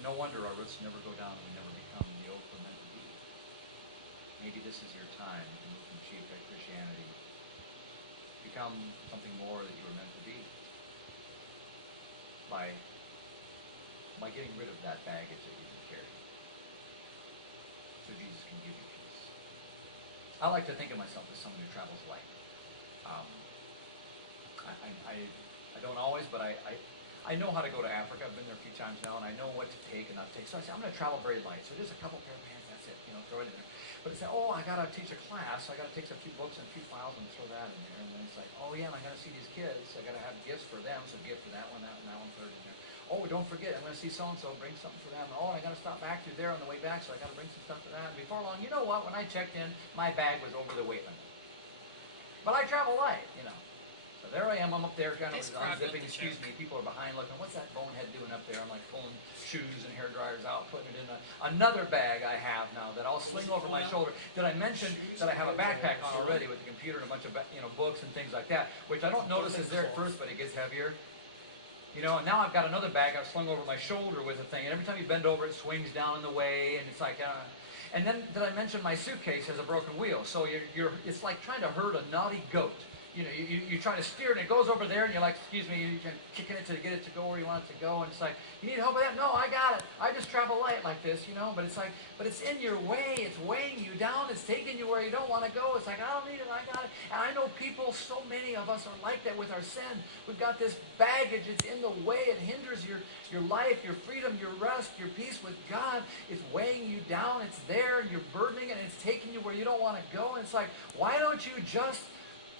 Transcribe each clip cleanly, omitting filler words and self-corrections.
no wonder our roots never go down and we never become the oak we're meant to be. Maybe this is your time to move from cheap Christianity. Become something more that you were meant to be. By getting rid of that baggage that you've been carrying. So Jesus can give you peace. I like to think of myself as someone who travels light. I don't always, but I know how to go to Africa. I've been there a few times now, and I know what to take and not to take. So I say, I'm going to travel very light. So just a couple pair of pants, that's it. Throw it in there. But it's like, oh, I got to teach a class. So I got to take a few books and a few files and throw that in there. And then it's like, oh, yeah, and I got to see these kids. I got to have gifts for them. So gift for that one, that one, third in there. Oh, don't forget, I'm going to see so-and-so, bring something for them. Oh, I got to stop back through there on the way back, so I got to bring some stuff for that. And before long, you know what? When I checked in, my bag was over the weight limit. But I travel light, So there I am, I'm up there trying to unzipping, excuse me, people are behind looking, what's that bonehead doing up there? I'm like pulling shoes and hair dryers out, putting it in another bag I have now that I'll sling over my shoulder. Did I mention that I have a backpack on already with the computer and a bunch of books and things like that, which I don't notice is there at first, but it gets heavier. And now I've got another bag I've slung over my shoulder with a thing, and every time you bend over it swings down in the way, and it's like, and then did I mention my suitcase has a broken wheel, so it's like trying to herd a naughty goat. You try to steer it and it goes over there and you're like, excuse me, you're kicking it to get it to go where you want it to go, and it's like, you need help with that? No, I got it. I just travel light like this, but it's like, but it's in your way, it's weighing you down, it's taking you where you don't want to go. It's like, I don't need it, I got it. And I know people, so many of us are like that with our sin. We've got this baggage, it's in the way, it hinders your life, your freedom, your rest, your peace with God. It's weighing you down, it's there, and you're burdening it, and it's taking you where you don't want to go. And it's like, why don't you just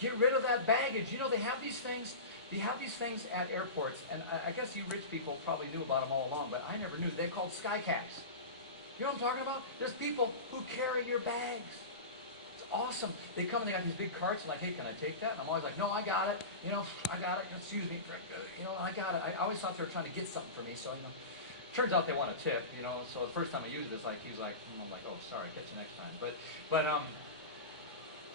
get rid of that baggage? They have these things. They have these things at airports, and I guess you rich people probably knew about them all along, but I never knew. They're called sky caps. You know what I'm talking about? There's people who carry your bags. It's awesome. They come and they got these big carts, and like, hey, can I take that? And I'm always like, no, I got it. I got it. Excuse me. I got it. I always thought they were trying to get something for me, so, turns out they want a tip, so the first time I used it, it's like, he's like, I'm like, oh, sorry, catch you next time. But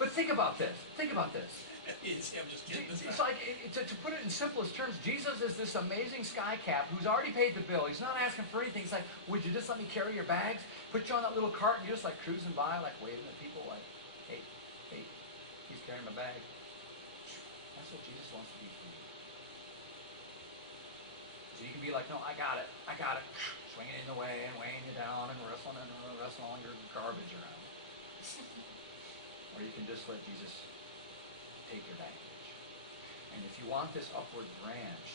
think about this. Think about this. I'm just kidding. It's like, to put it in simplest terms, Jesus is this amazing sky cap who's already paid the bill. He's not asking for anything. He's like, would you just let me carry your bags? Put you on that little cart and you're just like cruising by, like waving at people like, hey, he's carrying my bag. That's what Jesus wants to be for you. So you can be like, no, I got it. Swinging in the way and weighing you down and wrestling all your garbage around. Or you can just let Jesus take your baggage. And if you want this upward branch,